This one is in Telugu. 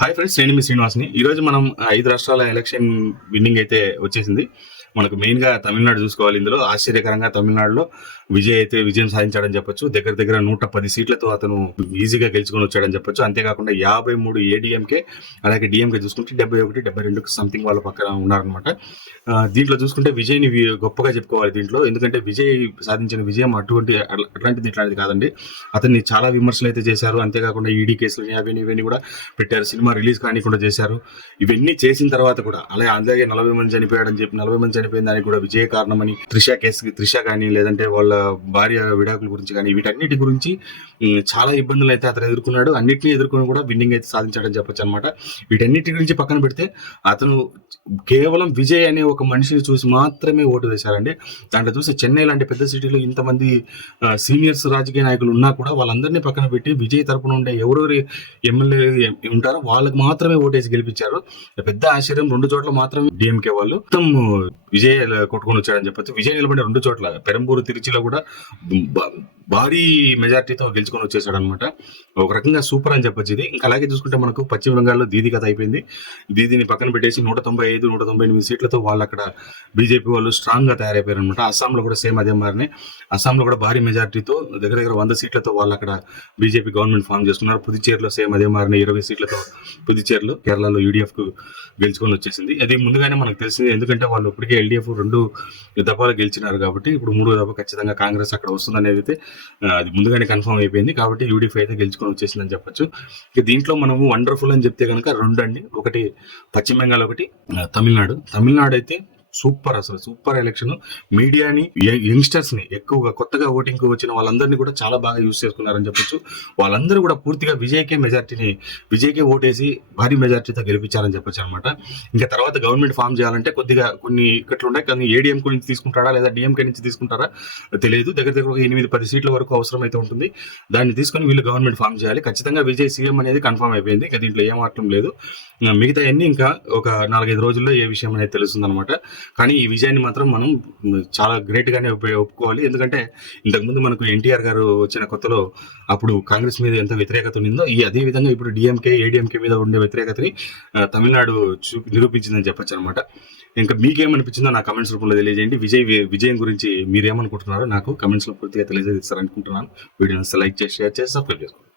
హాయ్ ఫ్రెండ్స్, నేను మీ శ్రీనివాస్ని. ఈరోజు మనం 5 రాష్ట్రాల ఎలక్షన్ విన్నింగ్ అయితే వచ్చేసింది. మనకు మెయిన్గా తమిళనాడు చూసుకోవాలి. ఇందులో ఆశ్చర్యకరంగా తమిళనాడులో విజయం సాధించాడని చెప్పొచ్చు. దగ్గర దగ్గర 110 సీట్లతో అతను ఈజీగా గెలుచుకొని వచ్చాడని చెప్పొచ్చు. అంతేకాకుండా 53 ఏడీఎంకే, అలాగే డిఎంకే చూసుకుంటే 71, 72 సంథింగ్ వాళ్ళ పక్కన ఉన్నారనమాట. దీంట్లో చూసుకుంటే విజయ్ని గొప్పగా చెప్పుకోవాలి దీంట్లో. ఎందుకంటే విజయ్ సాధించిన విజయం అట్లాంటిది ఇట్లాంటిది కాదండి. అతన్ని చాలా విమర్శలు అయితే చేశారు. అంతేకాకుండా ఈడీ కేసులు ఇవన్నీ కూడా పెట్టారు. సినిమా రిలీజ్ కానికుండా చేశారు. ఇవన్నీ చేసిన తర్వాత కూడా అలాగే 40 మంది చనిపోయాడని చెప్పి 40 మంది చనిపోయిన దానికి కూడా విజయ కారణమని, త్రిష కానీ, లేదంటే వాళ్ళ భార్య విడాకుల గురించి కానీ, వీటన్నిటి గురించి చాలా ఇబ్బందులు అయితే అతను ఎదుర్కొన్నాడు. అన్నింటినీ ఎదుర్కొని కూడా విన్నింగ్ అయితే సాధించాడని చెప్పొచ్చు అనమాట. వీటన్నిటి గురించి పక్కన పెడితే అతను కేవలం విజయ్ అనే ఒక మనిషిని చూసి మాత్రమే ఓటు వేశారండి. దాంట్లో చూసి చెన్నై లాంటి పెద్ద సిటీలో ఇంతమంది సీనియర్స్ రాజకీయ నాయకులు ఉన్నా కూడా వాళ్ళందరినీ పక్కన పెట్టి విజయ్ తరపున ఉండే ఎవరెవరు ఎమ్మెల్యే ఉంటారో వాళ్ళకి మాత్రమే ఓటేసి గెలిపించారు. పెద్ద ఆశ్చర్యం, 2 చోట్ల మాత్రమే డిఎంకే వాళ్ళు మొత్తం విజయ్ కొట్టుకొని వచ్చాడని చెప్పొచ్చు. విజయ్ నిలబడిన 2 చోట్ల పెరంబూరు, తిరుచిలో కూడా భారీ మెజార్టీతో గెలుచుకొని వచ్చేసాడు అనమాట. ఒక రకంగా సూపర్ అని చెప్పొచ్చు ఇది. ఇంకా అలాగే చూసుకుంటే మనకు పశ్చిమ బెంగాల్లో దీది కథ అయిపోయింది. దీదిని పక్కన పెట్టేసి 195, 198 సీట్లతో వాళ్ళు అక్కడ బీజేపీ వాళ్ళు స్ట్రాంగ్ గా తయారైపోయారు అనమాట. అస్సాంలో కూడా సేమ్ అదే మారినాయి. అస్సాంలో కూడా భారీ మెజార్టీతో దగ్గర 100 సీట్లతో వాళ్ళు అక్కడ బీజేపీ గవర్నమెంట్ ఫామ్ చేసుకున్నారు. పుదుచ్చేరిలో సేమ్ అదే మారినాయి. 20 సీట్లతో పుదుచ్చేరిలో, కేరళలో యూడీఎఫ్ కు గెలుచుకొని వచ్చేసింది. అది ముందుగానే మనకు తెలిసింది. ఎందుకంటే వాళ్ళు ఇప్పటికే ఎల్డీఎఫ్ 2 దఫాలు గెలిచినారు కాబట్టి ఇప్పుడు 3వ దఫా ఖచ్చితంగా కాంగ్రెస్ అక్కడ వస్తుంది అనేది అయితే అది ముందుగానే కన్ఫర్మ్ అయిపోయింది. కాబట్టి యూడీఎఫ్ అయితే గెలుచుకొని వచ్చేసిందని చెప్పొచ్చు. దీంట్లో మనము వండర్ఫుల్ అని చెప్తే కనుక 2 అండి. ఒకటి పశ్చిమ బెంగాల్, ఒకటి తమిళనాడు అయితే సూపర్, అసలు సూపర్ ఎలక్షన్. మీడియాని, యంగ్స్టర్స్ ని, ఎక్కువగా కొత్తగా ఓటింగ్ కు వచ్చిన వాళ్ళందరినీ కూడా చాలా బాగా యూజ్ చేసుకున్నారని చెప్పొచ్చు. వాళ్ళందరూ కూడా పూర్తిగా విజయ్కే ఓటేసి భారీ మెజార్టీతో గెలిపించారని చెప్పొచ్చు అనమాట. ఇంకా తర్వాత గవర్నమెంట్ ఫామ్ చేయాలంటే కొద్దిగా కొన్ని ఇక్కట్లు ఉన్నాయి. కానీ ఏడీఎం నుంచి తీసుకుంటారా లేదా డిఎంకే నుంచి తీసుకుంటారా తెలియదు. దగ్గర ఒక 8-10 సీట్ల వరకు అవసరం అయితే ఉంటుంది. దాన్ని తీసుకొని వీళ్ళు గవర్నమెంట్ ఫామ్ చేయాలి. ఖచ్చితంగా విజయ్ సీఎం అనేది కన్ఫర్మ్ అయిపోయింది. ఇంకా దీంట్లో ఏం మాత్రం లేదు. మిగతా అన్ని ఇంకా ఒక 4-5 రోజుల్లో ఏ విషయం అనేది తెలుస్తుంది అనమాట. కానీ ఈ విజయాన్ని మాత్రం మనం చాలా గ్రేట్ గానే ఒప్పుకోవాలి. ఎందుకంటే ఇంతకుముందు మనకు ఎన్టీఆర్ గారు వచ్చిన కొత్తలో అప్పుడు కాంగ్రెస్ మీద ఎంత వ్యతిరేకత ఉండిందో అదే విధంగా ఇప్పుడు డిఎంకే, ఏడీఎంకే మీద ఉండే వ్యతిరేకతని తమిళనాడు నిరూపించిందని చెప్పొచ్చు అనమాట. ఇంకా మీకేమనిపించిందో నా కమెంట్స్ రూపంలో తెలియజేయండి. విజయం గురించి మీరేమనుకుంటున్నారో నాకు కమెంట్స్ లో పూర్తిగా తెలియజేస్తారనుకుంటున్నాను. వీడియోని లైక్ చేసి, షేర్ చేసి, సబ్స్క్రైబ్ చేసుకోండి.